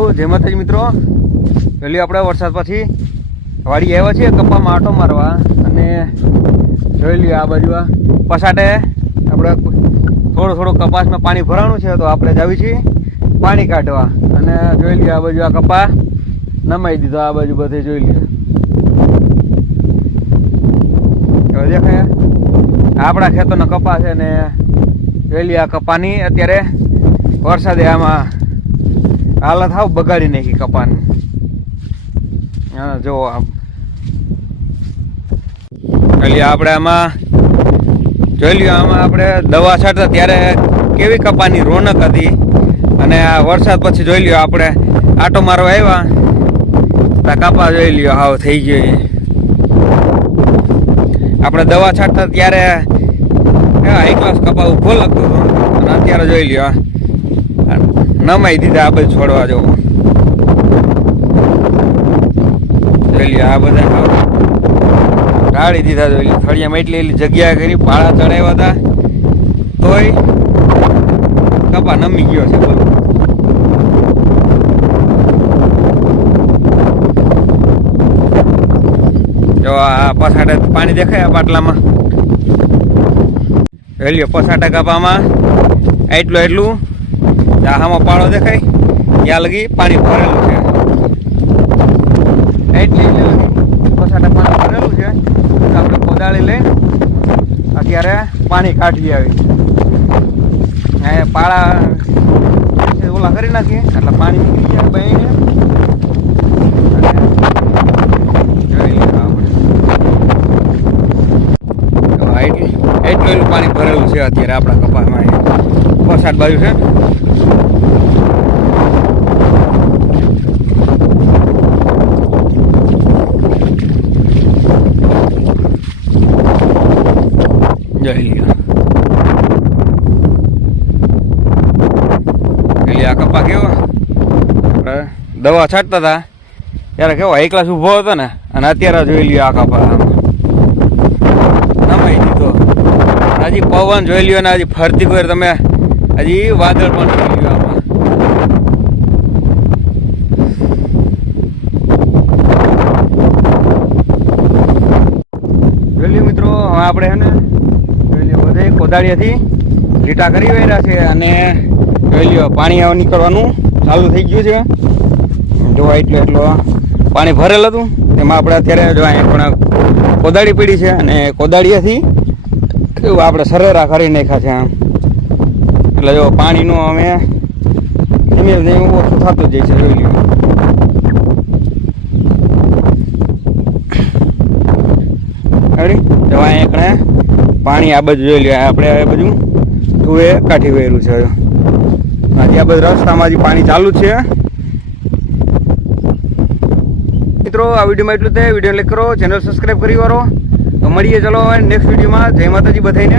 Hello જય માતાજી મિત્રો, પહેલી આપણે વરસાદ પછી વાડી આવ્યા છીએ કપામાં આટો મારવા અને જોઈ લઈએ આ બાજુ પછાટે આપણે થોડું કપાસમાં પાણી ભરાણું છે તો આપણે જાવી છીએ પાણી કાઢવા અને જોઈ લઈએ આ બાજુ આ કપા નમાઈ દીધો, આ બાજુ બધે જોઈ લઈએ દેખાય આપણા ખેતરનો કપા છે ને જોઈ લઈએ આ કપાની અત્યારે વરસાદે આમાં હાલત હાવ બગાડી નાખી કપાની. જો એટલે આપણે આમાં જોઈ લ્યો, આમાં આપણે દવા છાંટતા ત્યારે કેવી કપાની રોનક હતી અને આ વરસાદ પછી જોઈ લ્યો આપણે આટો મારવા આવ્યા તો કપા જોઈ લ્યો હાવ થઈ ગયો. આપણે દવા છાંટતા ત્યારે હાઈ ક્લાસ કપા ઉભો લાગતો હતો અને અત્યારે જોઈ લ્યો નમાઈ દીધા આ બધું છોડવા જવું. જોઈ લ્યો આ બધા ઢાળી દીધા, જોઈ લ્યો ફળિયામાં એટલી જગ્યા કરી પાળા ચડાવ્યા હતા તોય કપા નમી ગયો છે. બોલો જો આ પસાટે પાણી દેખાય આ પાટલામાં, જોઈ લ્યો પસાટા કપામાં એટલું આમાં પાળો દેખાય ત્યાં લગી પાણી ભરેલું છે, એટલી પછાટા પાણી ભરેલું છે. આપણે કોદાળી લઈને અત્યારે પાણી કાઢી આવી પાળા ઓલા કરી નાખીએ એટલે પાણી નીકળી જાય બહીને. એટલું પાણી ભરેલું છે અત્યારે આપણા કપાસમાં પછાટ બાજુ છે. આ કપા કેવો દવા છાંટતા હતા ત્યારે કેવો હાઈ ક્લાસ ઉભો હતો ને અને અત્યારે જોઈ લ્યો આ કપા નમાઈ દીધો. હજી પવન જોઈ લ્યો ને હજી ફરતી કોઈ તમે હજી વાદળ પણ જોઈ લ્યો આમાં. જોઈ લ્યો મિત્રો, હવે આપણે છે ને જોઈ લ્યો બધે કોદાળીયાથી લીટા કરી રહ્યા છે અને જોઈ લ્યો પાણી આવું નીકળવાનું ચાલુ થઈ ગયું છે. જો એટલો પાણી ભરેલ હતું એમાં આપણે અત્યારે જો અહીં પણ કોદાળી પડી છે અને કોદાળીએથી એવું આપણે સરેરા કરી નાખ્યા છે આમ. એટલે જો પાણીનું અમે ધીમે ધીમે ઓછું થતું જ જાય છે. જોઈ લ્યો જો અહીં એકણે પાણી આ બધું જોઈ લ્યો આપણે આ બધું ધુએ કાઢી વહેલું છે. હજી આ બધું રસ્તામાં હજી પાણી ચાલુ જ છે. મિત્રો આ વિડીયોમાં એટલું તે વિડીયો લાઈક કરો, ચેનલ સબસ્ક્રાઈબ કરી વાળો તો મળીએ ચલો નેક્સ્ટ વિડીયોમાં. જય માતાજી બધાઈને.